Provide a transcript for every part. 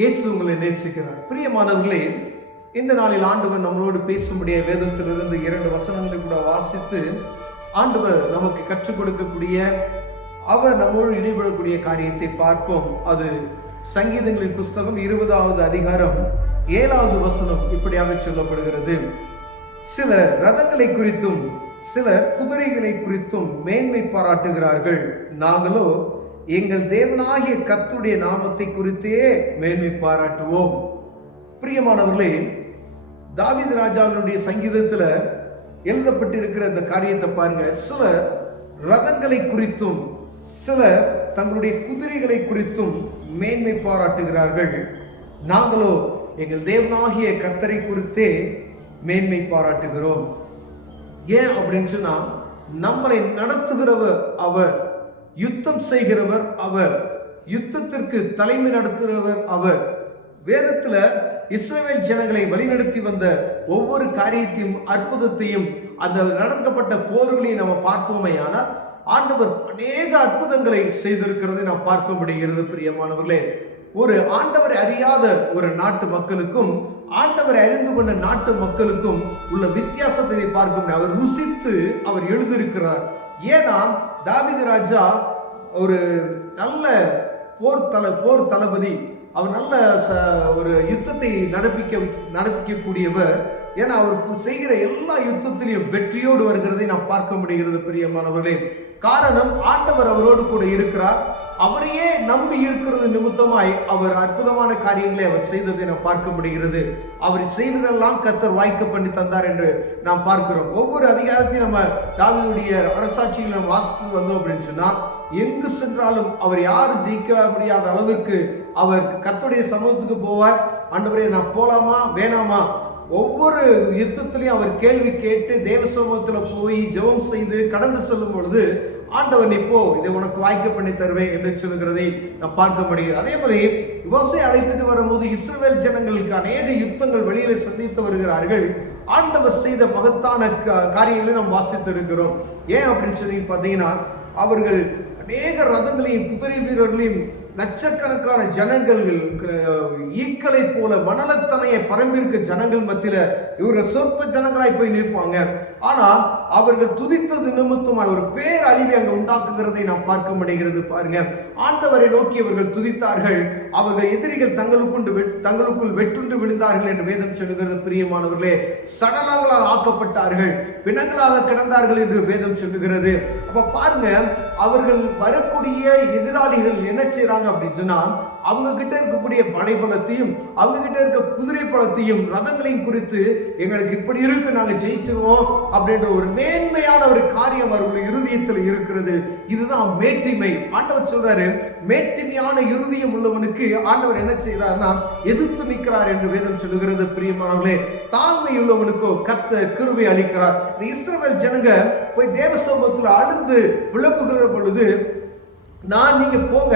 இயேசு உங்களை நேசிக்கிறார். பிரியமானவர்களே, இந்த நாளில் ஆண்டவர் நம்மளோடு பேசும்படிய வேதத்திலிருந்து 2 வசனங்களை கூட வாசித்து ஆண்டவர் நமக்கு கற்றுக் கொடுக்கக்கூடிய, அவர் நம்மோடு இடைபடக்கூடிய காரியத்தை பார்ப்போம். அது சங்கீதங்களின் புஸ்தகம் 20வது அதிகாரம் 7வது வசனம் இப்படியாக சொல்லப்படுகிறது. சிலர் ரதங்களை குறித்தும் சிலர் குதிரைகளை குறித்தும் மேன்மை பாராட்டுகிறார்கள், நாங்களோ எங்கள் தேவனாகிய கர்த்தருடைய நாமத்தை குறித்தே மேன்மை பாராட்டுவோம். பிரியமானவர்களே, தாவீது ராஜாவினுடைய சங்கீதத்தில் எழுதப்பட்டிருக்கிற இந்த காரியத்தை பாருங்க. சிலர் ரதங்களை குறித்தும் சிலர் தங்களுடைய குதிரைகளை குறித்தும் மேன்மை பாராட்டுகிறார்கள், நாங்களோ எங்கள் தேவனாகிய கர்த்தரை குறித்தே மேன்மை பாராட்டுகிறோம். ஏன் அப்படின்னு சொன்னா, நம்மளை நடத்துகிறவர் அவர், யுத்தம் செய்கிறவர் அவர், யுத்தத்திற்கு தலைமை நடத்துகிறவர் அவர். வேதத்துல இஸ்ரவேல் ஜனங்களை வழிநடத்தி வந்த ஒவ்வொரு காரியத்தையும், அற்புதத்தையும், அந்த நடக்கப்பட்ட போர்களையும் நம்ம பார்ப்போமே. ஆனால் ஆண்டவர் அநேக அற்புதங்களை செய்திருக்கிறதை நாம் பார்க்க முடிகிறது. பிரியமானவர்களே, ஒரு ஆண்டவரை அறியாத ஒரு நாட்டு மக்களுக்கும் ஆண்டவரை அறிந்து கொண்ட நாட்டு மக்களுக்கும் உள்ள வித்தியாசத்தை பார்க்க அவர் ருசித்து அவர் எழுதியிருக்கிறார். ஏன்னா தாவீது ராஜா ஒரு நல்ல போர் தளபதி, அவர் நல்ல ஒரு யுத்தத்தை நடப்பிக்கக்கூடியவர். ஏன்னா அவர் செய்கிற எல்லா யுத்தத்திலையும் வெற்றியோடு வருகிறதை நாம் பார்க்க முடிகிறது. பிரியமானவர்களே, காரணம் ஆண்டவர் அவரோடு கூட இருக்கிறார். அவரையே நம்பி இருக்கிறது நிமித்தமாய் அவர் அற்புதமான காரியங்களை அவர் செய்ததை நாம் பார்க்க முடிகிறது. அவர் செய்ததெல்லாம் கர்த்தர் வாய்க்க பண்ணி தந்தார் என்று நாம் பார்க்கிறோம். ஒவ்வொரு அதிகாரத்தையும் நம்ம தாவீதுடைய அரசாட்சியில் நம்ம வாசித்து வந்தோம் அப்படின்னு சொன்னா, எங்கு சென்றாலும் அவர் யாரும் ஜெயிக்க முடியாத அளவுக்கு அவர் கர்த்தருடைய சமூகத்துக்கு போவார். ஆண்டவரே, நான் போலாமா வேணாமா? ஒவ்வொரு யுத்தத்திலையும் அவர் கேள்வி கேட்டு தேவ சமூகத்தில் போய் ஜெபம் செய்து கடந்து செல்லும் பொழுது ஆண்டவர் இப்போ இதை உனக்கு வாய்க்க பண்ணி தருவேன் என்று சொல்லுகிறதை நாம் பார்க்க முடியும். அதே மாதிரி யோசேயை அழைத்துட்டு வரும்போது இஸ்ரவேல் ஜனங்களுக்கு அநேக யுத்தங்கள் வெளியில சந்தித்து வருகிறார்கள். ஆண்டவர் செய்த மகத்தான காரியங்களை நாம் வாசித்து இருக்கிறோம். ஏன் அப்படின்னு சொல்லி பார்த்தீங்கன்னா, அவர்கள் அநேக ரதங்களையும் குதிரை வீரர்களையும் லட்சக்கணக்கான ஜனங்கள் ஈக்களை போல மணலத்தனையை பரம்பிருக்க ஜனங்கள் மத்தியில இவர்கள் சொற்ப ஜனங்களாய் போய் நிற்பாங்க. ஆனால் அவர்கள் துதித்தது நிமித்தமாக ஒரு பேர் அழிவை அங்கு உண்டாக்குகிறதை நாம் பார்க்க முடிகிறது. பாருங்க, ஆண்டவரை நோக்கி அவர்கள் துதித்தார்கள், அவர்கள் எதிரிகள் தங்களுக்குள் வெட்டுண்டு விழுந்தார்கள் என்று வேதம் சொல்லுகிறது. பிரியமானவர்களே, சடலங்களாக ஆக்கப்பட்டார்கள், பிணங்களாக கிடந்தார்கள் என்று வேதம் சொல்லுகிறது. அப்ப பாருங்க, அவர்கள் வரக்கூடிய எதிராளிகள் என்ன செய்யறாங்க அப்படின்னு சொன்னா, அவங்க கிட்ட இருக்கக்கூடிய படைபலத்தையும் அவங்க கிட்ட இருக்க குதிரை பலத்தையும் ரதங்களையும் குறித்து எங்களுக்கு இப்படி இருக்கு, நாங்க ஜெயிச்சிருவோம் அப்படின்ற ஒரு மேன்மையான ஒரு காரியம் அவர்கள் இருதயத்தில் இருக்கிறது. இதுதான் மேட்டிமை. ஆண்டவர் சொல்றாரு, மேட்டிமையான இருதயம் உள்ளவனுக்கு ஆண்டவர் என்ன செய்யறாருன்னா எதிர்த்து நிற்கிறார் என்று வேதம் சொல்லுகிறது. பிரியமானவர்களே, தாழ்மை உள்ளவனுக்கோ கர்த்தர் கிருபை அளிக்கிறார். இஸ்ரவேல் ஜனங்க போய் தேவ சமூகத்தில் அழுந்து விளக்குகிற பொழுது, நான் நீங்க போங்க,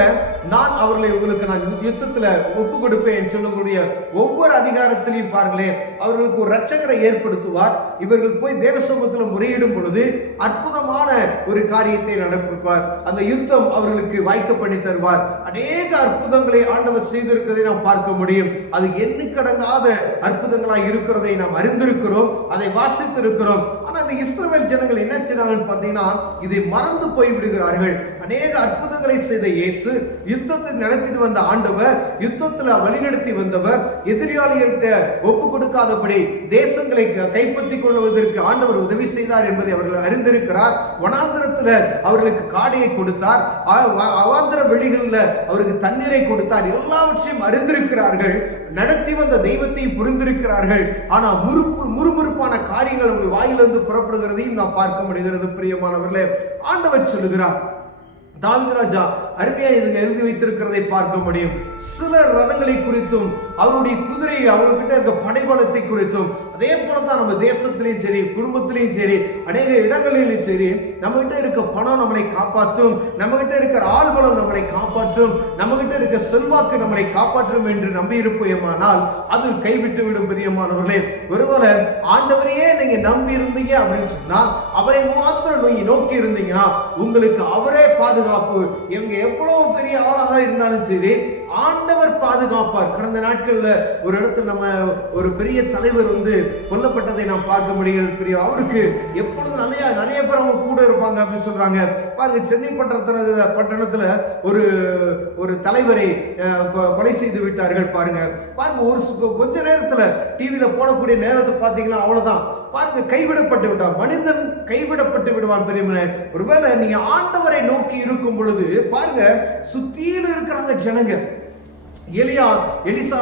நான் அவர்களை உங்களுக்கு நான் யுத்தத்துல ஒப்பு கொடுப்பேன் சொல்லக்கூடிய ஒவ்வொரு அதிகாரத்திலையும் பாருங்களேன், அவர்களுக்கு ஒரு ரட்சகரை ஏற்படுத்துவார். இவர்கள் போய் தேவ சமூகத்தில் முறையிடும் பொழுது அற்புதமான ஒரு காரியத்தை நடப்பிப்பார். அந்த யுத்தம் அவர்களுக்கு வாய்க்க பண்ணி தருவார். அநேக அற்புதங்களை ஆண்டவர் செய்திருக்கிறதை நாம் பார்க்க முடியும். அது எண்ணிக்கடங்காத அற்புதங்களாக இருக்கிறதை நாம் அறிந்திருக்கிறோம், அதை வாசித்திருக்கிறோம். ஆனா அந்த இஸ்ரவேல் ஜனங்கள் என்ன செய்றாங்கன்னு பார்த்தீங்கன்னா, இதை மறந்து போய் விடுகிறார்கள். அநேக அற்புதங்களை செய்த இயேசு, யுத்தத்தை நடத்திட்டு வந்த ஆண்டவர், யுத்தத்தில் வழிநடத்தி வந்தவர், எதிராளிகள்கிட்ட ஒப்பு கொடுக்காதபடி தேசங்களை கைப்பற்றிக் கொள்வதற்கு ஆண்டவர் உதவி செய்தார் என்பதை அவர்கள் அறிந்திருக்கிறார். வனாந்திரத்தில் அவர்களுக்கு காடையை கொடுத்தார், அவாந்திர வெளிகளில் அவருக்கு தண்ணீரை கொடுத்தார். எல்லாவற்றையும் அறிந்திருக்கிறார்கள், நடத்தி வந்த தெய்வத்தையும் புரிந்திருக்கிறார்கள். ஆனால் முறுமுறுப்பான காரியங்கள் உங்கள் வாயிலிருந்து புறப்படுகிறதையும் நாம் பார்க்க முடிகிறது. பிரியமானவர்களே, ஆண்டவர் சொல்லுகிறார், தாவீது ராஜா அருமையா இதுக்கு எழுதி வைத்திருக்கிறதை பார்க்க முடியும். சிலர் ரதங்களை குறித்தும் அவருடைய குதிரை அவர்கிட்ட இருக்க படைபலத்தை குறித்தும், அதே போலதான் நம்ம தேசத்திலையும் சரி, குடும்பத்திலையும் சரி, அநேக இடங்களிலும் சரி, நம்ம கிட்ட இருக்க பணம் நம்மளை காப்பாற்றும், நம்ம கிட்ட இருக்கிற ஆள்பலம் நம்மளை காப்பாற்றும், நம்ம கிட்ட இருக்க செல்வாக்கு நம்மளை காப்பாற்றும் என்று நம்பி இருப்போமானால் அது கைவிட்டு விடும். பிரியமானவர்களே, ஒருவேளை ஆண்டவரையே நீங்க நம்பி இருந்தீங்க அப்படின்னு சொன்னா, அவரை மாத்திரம் நீங்க நோக்கி இருந்தீங்கன்னா உங்களுக்கு அவரே பாதுகாப்பு. இவங்க எவ்வளவு பெரிய ஆளாக இருந்தாலும் சரி, ஆண்டவர் பாதுகாப்பார். கடந்த நாட்கள்ல ஒரு இடத்துல நம்ம ஒரு பெரிய தலைவர் கொல்லப்பட்டதை நாம் பார்க்க முடிகிறது. அவருக்கு எப்பொழுதும் நிறைய பேர் அவங்க கூட இருப்பாங்க அப்படின்னு சொல்றாங்க. பாருங்க, சென்னை பட்டணத்துல ஒரு தலைவரை கொலை செய்து விட்டார்கள். பாருங்க ஒரு கொஞ்ச நேரத்துல டிவியில போடக்கூடிய நேரத்தை பார்த்தீங்கன்னா அவ்வளவுதான். பாருங்க, கைவிடப்பட்டு விட்டான் மனிதன், கைவிடப்பட்டு விடுவான். பெரியமனே, ஒருவேளை நீங்க ஆண்டவரை நோக்கி இருக்கும் பொழுது பாருங்க, சுத்தியில இருக்கிறாங்க ஜனங்க. எலிசா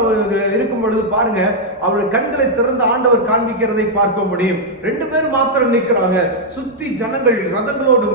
இருக்கும் பொழுது பாருங்க, அவருடைய கண்களை திறந்து ஆண்டவர் காண்பிக்கிறதை பார்க்க முடியும். 2 பேர் மாத்திரம் நிற்கிறாங்க. சுத்தி ஜனங்கள் ரதங்களோடு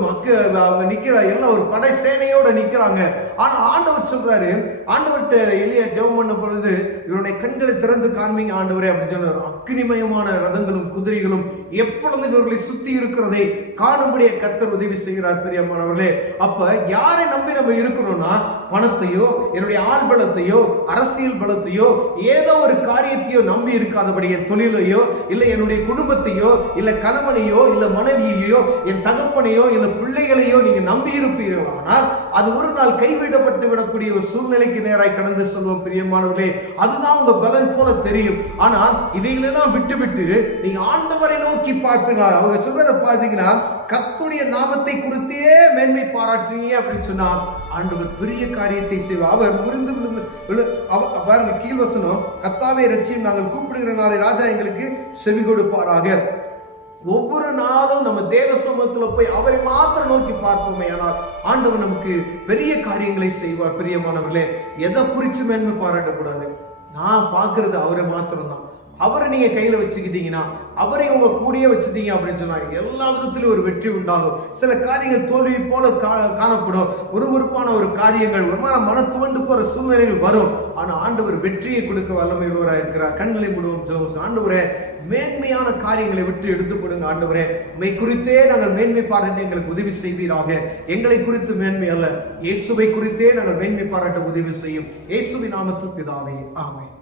அவங்க நிக்கிற எல்லாம் ஒரு படை சேனையோட நிக்கிறாங்க. ஆனா ஆண்டவர் சொல்றாரு, ஆண்டவர்கிட்ட எலியா ஜெபம் பண்ண பொழுது, இவருடைய கண்களை திறந்து காண்பிங்க ஆண்டவரே அப்படின்னு சொன்னார். அக்னிமயமான ரதங்களும் குதிரைகளும் எப்பொழுதும் இவர்களை சுத்தி இருக்கிறதை காணும்படிய கர்த்தர் உதவி செய்கிறார். பிரியமானவர்களே, அப்ப யாரை நம்பி நம்ம இருக்கணும்னா, பணத்தையோ என்னுடைய ஆள்பலத்தையோ அரசியல் பலத்தையோ ஏதோ ஒரு காரியத்தையோ நம்பி இருக்காதபடி, என் தொழிலையோ இல்ல என்னுடைய குடும்பத்தையோ இல்ல கணவனையோ இல்ல மனைவியையோ என் தகப்பனையோ இல்ல பிள்ளைகளையோ நீங்க நம்பி இருப்பீர்கள், ஆனால் அது ஒரு நாள் கைவிடப்பட்டு விடக்கூடிய ஒரு சூழ்நிலைக்கு நேராய் கடந்து சொல்வோம். பிரியமானவர்களே, அதுதான் உங்க பலன் போல தெரியும். ஆனால் இவைகளெல்லாம் விட்டு நீங்க ஆண்டவரை நோக்கி பார்ப்பீங்க. அவங்க சொல்றதை பார்த்தீங்கன்னா, கர்த்தருடைய நாமத்தை குறித்தே மேன்மை பாராட்டுறீங்க அப்படின்னு சொன்னா ஆண்டவர் பெரிய காரியத்தை செய்வார். அவர் பாருங்க, கீழ்வசனம், கர்த்தாவே இரட்சியும், நாங்கள் கூப்பிடுகிற நாளை ராஜா எங்களுக்கு செவி கொடுப்பாராக. ஒவ்வொரு நாளும் நம்ம தேவ சமூகத்துல போய் அவரை மாத்திரம் நோக்கி பார்ப்போமே, ஆனால் ஆண்டவர் நமக்கு பெரிய காரியங்களை செய்வார். பிரியமானவர்களே, எதை குறித்து மேன்மை பாராட்டக்கூடாது. நான் பார்க்கறது அவரை மாத்திரம் தான். அவரை நீங்க கையில வச்சுக்கிட்டீங்கன்னா, அவரை உங்க கூடயே வச்சுட்டீங்க அப்படின்னு சொன்னாங்க, எல்லா விதத்திலும் ஒரு வெற்றி உண்டாகும். சில காரியங்கள் தோல்வி போல காணப்படும். ஒருவருப்பான ஒரு காரியங்கள் ஒரு மன துவண்டு போற சூழ்நிலைகள் வரும். ஆனா ஆண்டவர் வெற்றியை கொடுக்க வல்லமை உள்ளவராக இருக்கிறார். கண்களை முழுவதும் ஜெபம், ஆண்டவரே மேன்மையான காரியங்களை விட்டு எடுத்துப்படுங்க. ஆண்டவரே, உம்மை குறித்தே நாங்கள் மேன்மை பாராட்ட எங்களுக்கு உதவி செய்வீராக. எங்களை குறித்து மேன்மை அல்ல, இயேசுவை குறித்தே நாங்கள் மேன்மை பாராட்ட உதவி செய்யும். இயேசுவின் நாமத்தில் பிதாவே, ஆமென்.